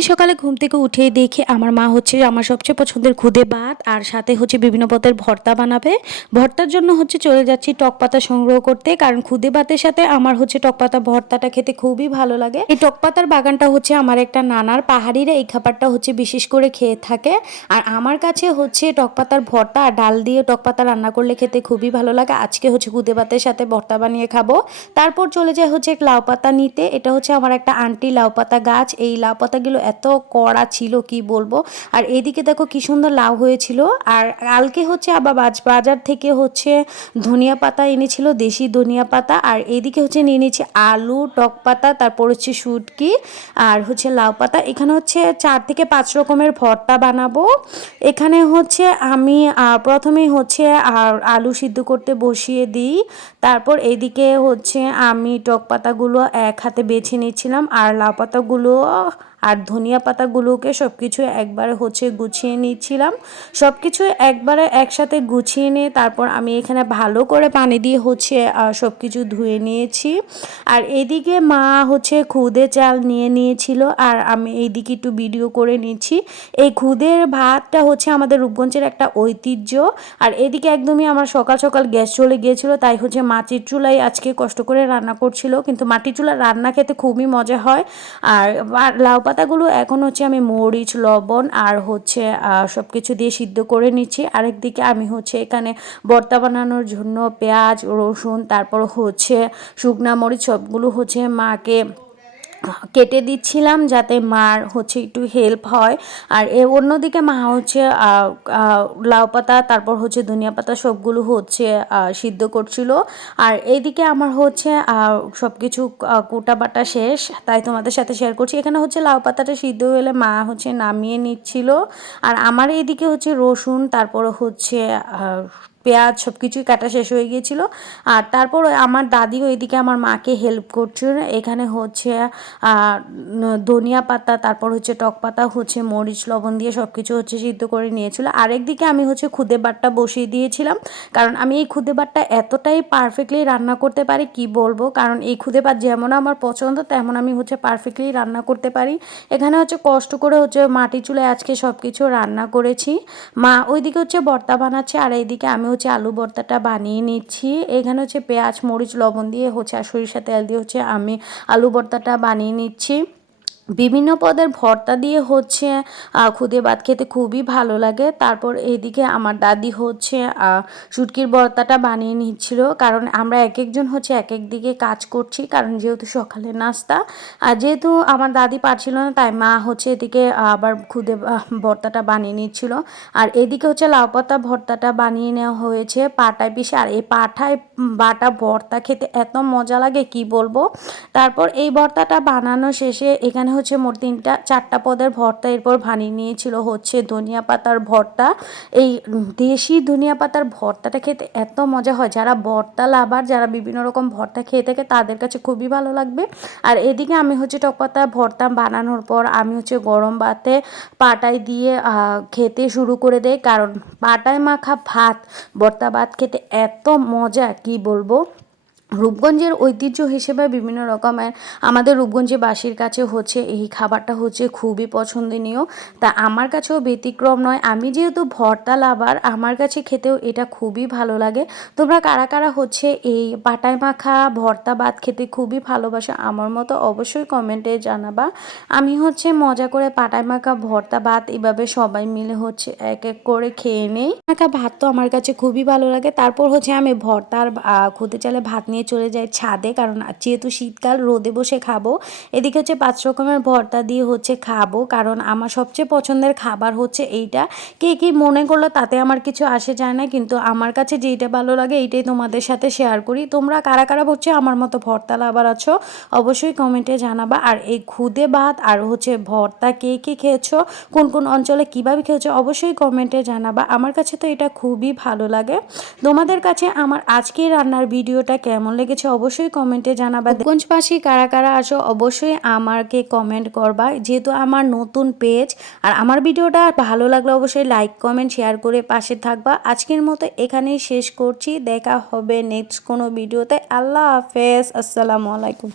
আজকে সকালে ঘুম থেকে উঠেই দেখি আমার মা হচ্ছে আমার সবচেয়ে পছন্দের খুদে ভাত আর সাথে হচ্ছে বিভিন্ন পদের ভর্তা বানাবে। ভর্তার জন্য হচ্ছে চলে যাচ্ছি টক পাতা সংগ্রহ করতে, কারণ খুদে ভাতের সাথে আমার হচ্ছে টক পাতা ভর্তাটা খেতে খুবই ভালো লাগে। এই টক পাতার বাগানটা হচ্ছে আমার একটা নানার, পাহাড়িরা এই খাবারটা হচ্ছে বিশেষ করে খেয়ে থাকে। আর আমার কাছে হচ্ছে টক পাতার ভর্তা আর ডাল দিয়ে টক পাতা রান্না করলে খেতে খুবই ভালো লাগে। আজকে হচ্ছে খুদে ভাতের সাথে ভর্তা বানিয়ে খাবো। তারপর চলে যায় হচ্ছে লাউ পাতা নিতে। এটা হচ্ছে আমার একটা আন্টি লাউ পাতা গাছ। এই লাউ পাতাগুলো এত কড়া ছিল কি বলবো। আর এদিকে দেখো কি সুন্দর লাউ হয়েছিল। আর কালকে হচ্ছে আবার বাজার থেকে হচ্ছে ধনিয়া পাতা এনেছিল, দেশি ধনিয়া পাতা। আর এদিকে হচ্ছে নিয়ে নিচ্ছি আলু, টক পাতা, তারপর হচ্ছে শুটকি আর হচ্ছে লাউ পাতা। এখানে হচ্ছে 4 থেকে 5 রকমের ভর্তা বানাবো। এখানে হচ্ছে আমি প্রথমেই হচ্ছে আলু সিদ্ধ করতে বসিয়ে দিই। তারপর এইদিকে হচ্ছে আমি টক পাতাগুলো এক হাতে বেছে নিচ্ছিলাম, আর লাউ পাতাগুলো আর ধনিয়া পাতাগুলোকে সব কিছু একবারে হচ্ছে গুছিয়ে নিচ্ছিলাম। সব কিছু একবারে একসাথে গুছিয়ে নিয়ে তারপর আমি এখানে ভালো করে পানি দিয়ে হচ্ছে সব কিছু ধুয়ে নিয়েছি। আর এদিকে মা হচ্ছে খুদে চাল নিয়ে নিয়েছিল, আর আমি এইদিকে একটু ভিডিও করে নিচ্ছি। এই খুদের ভাতটা হচ্ছে আমাদের রূপগঞ্জের একটা ঐতিহ্য। আর এদিকে একদমই আমার সকাল সকাল গ্যাস চলে গিয়েছিল, তাই হচ্ছে মাটির চুলায় আজকে কষ্ট করে রান্না করছিল, কিন্তু মাটির চুলার রান্না খেতে খুবই মজা হয়। আর লাউ পাতাগুলো এখন হচ্ছে আমি মরিচ, লবণ আর হচ্ছে সব কিছু দিয়ে সিদ্ধ করে নিচ্ছি। আরেকদিকে আমি হচ্ছে এখানে ভর্তা বানানোর জন্য পেঁয়াজ, রসুন, তারপর হচ্ছে শুকনা মরিচ সবগুলো হচ্ছে মাকে কেটে দিচ্ছিলাম যাতে মার হচ্ছে একটু হেল্প হয়। আর অন্যদিকে মা হচ্ছে লাউ পাতা, তারপর হচ্ছে ধনিয়া পাতা সবগুলো হচ্ছে সিদ্ধ করছিল। আর এইদিকে আমার হচ্ছে সব কিছু কোটা বাটা শেষ, তাই তোমাদের সাথে শেয়ার করছি। এখানে হচ্ছে লাউ পাতাটা সিদ্ধ হলে মা হচ্ছে নামিয়ে নিচ্ছিল। আর আমার এইদিকে হচ্ছে রসুন, তারপর হচ্ছে পেঁয়াজ সব কিছুই কাটা শেষ হয়ে গিয়েছিল। আর তারপর আমার দাদিও এদিকে আমার মাকে হেল্প করছিল। এখানে হচ্ছে ধনিয়া পাতা, তারপর হচ্ছে টক পাতা, হচ্ছে মরিচ, লবণ দিয়ে সব কিছু হচ্ছে সিদ্ধ করে নিয়েছিল। আরেকদিকে আমি হচ্ছে খুদে বাটটা বসিয়ে দিয়েছিলাম, কারণ আমি এই খুদে বাটটা এতটাই পারফেক্টলি রান্না করতে পারি কি বলবো। কারণ এই খুদে বাট যেমন আমার পছন্দ তেমন আমি হচ্ছে পারফেক্টলি রান্না করতে পারি। এখানে হচ্ছে কষ্ট করে হচ্ছে মাটির চুলায় আজকে সব কিছু রান্না করেছি। মা ওইদিকে হচ্ছে ভর্তা বানাচ্ছে, আর এইদিকে আমি হচ্ছে আলু ভর্তাটা বানিয়ে নিচ্ছি। এখানে হচ্ছে পেঁয়াজ, মরিচ, লবণ দিয়ে হচ্ছে আর সরিষা তেল দিয়ে হচ্ছে আমি আলু ভর্তাটা বানিয়ে নিচ্ছি। বিভিন্ন পদের ভর্তা দিয়ে হচ্ছে খুদে ভাত খেতে খুবই ভালো লাগে। তারপর এইদিকে আমার দাদি হচ্ছে শুটকির ভর্তাটা বানিয়ে নিচ্ছিল, কারণ আমরা এক একজন হচ্ছে এক এক দিকে কাজ করছি, কারণ যেহেতু সকালে নাস্তা। আর যেহেতু আমার দাদি পারছিল না, তাই মা হচ্ছে এদিকে আবার খুদে ভর্তাটা বানিয়ে নিচ্ছিল। আর এদিকে হচ্ছে লাউ পাতা ভর্তাটা বানিয়ে নেওয়া হয়েছে পাটায় পিষে। আর এই পাঠায় বাটা ভর্তা খেতে এত মজা লাগে কি বলবো। তারপর এই ভর্তাটা বানানো শেষে এখানে হচ্ছে মোট 4টা পদের ভর্তা এরপর বানিয়ে নিয়েছিল হচ্ছে ধনিয়া পাতার ভর্তা। এই দেশি ধনিয়া পাতার ভর্তাটা খেতে এত মজা হয়, যারা ভর্তা লাভার, যারা বিভিন্ন রকম ভর্তা খেয়ে থাকে তাদের কাছে খুবই ভালো লাগবে। আর এদিকে আমি হচ্ছে টক পাতা ভর্তা বানানোর পর আমি হচ্ছে গরম ভাতে পাটায় দিয়ে খেতে শুরু করে দেয়, কারণ পাটায় মাখা ভাত, ভর্তা ভাত খেতে এত মজা কি বলবো। রূপগঞ্জের ঐতিহ্য হিসেবে বিভিন্ন রকমের আমাদের রূপগঞ্জবাসীর কাছে হচ্ছে এই খাবারটা হচ্ছে খুবই পছন্দনীয়। তা আমার কাছেও ব্যতিক্রম নয়। আমি যেহেতু ভর্তা লাভার, আমার কাছে খেতেও এটা খুবই ভালো লাগে। তোমরা কারা কারা হচ্ছে এই পাটায় মাখা ভর্তা ভাত খেতে খুবই ভালোবাসো আমার মতো অবশ্যই কমেন্টে জানাবা। আমি হচ্ছে মজা করে পাটায় মাখা ভর্তা ভাত এভাবে সবাই মিলে হচ্ছে এক এক করে খেয়ে নেই। মাখা ভাত তো আমার কাছে খুবই ভালো লাগে। তারপর হচ্ছে আমি ভর্তার খুদে চালে ভাত নিয়ে চলে যাই ছাদে, কারণ যেহেতু শীতকাল রোদে বসে খাবো। এদিকে হচ্ছে 5 রকমের ভর্তা দিয়ে হচ্ছে খাবো, কারণ আমার সবচেয়ে পছন্দের খাবার হচ্ছে এইটা। কে কি মনে করলো তাতে আমার কিছু আসে যায় না, কিন্তু আমার কাছে যেইটা ভালো লাগে এইটাই তোমাদের সাথে শেয়ার করি। তোমরা কারা কারা হচ্ছে আমার মতো ভর্তা লাভার আছো অবশ্যই কমেন্টে জানাবা। আর এই খুদে ভাত আর হচ্ছে ভর্তা কে কে খেয়েছো, কোন কোন অঞ্চলে কিভাবে খেয়েছো অবশ্যই কমেন্টে জানাবা। আমার কাছে তো এটা খুবই ভালো লাগে। তোমাদের কাছে আমার আজকের রান্নার ভিডিওটা কেমন লেগেছে অবশ্যই কমেন্টে জানাবা। রূপগঞ্জবাসী কারা কারা আসো অবশ্যই আমাকে কমেন্ট করবা, যেহেতু আমার নতুন পেজ। আর আমার ভিডিওটা ভালো লাগলে অবশ্যই লাইক, কমেন্ট, শেয়ার করে পাশে থাকবা। আজকের মতো এখানেই শেষ করছি, দেখা হবে নেক্সট কোনো ভিডিওতে। আল্লাহ হাফেজ, আসসালামু আলাইকুম।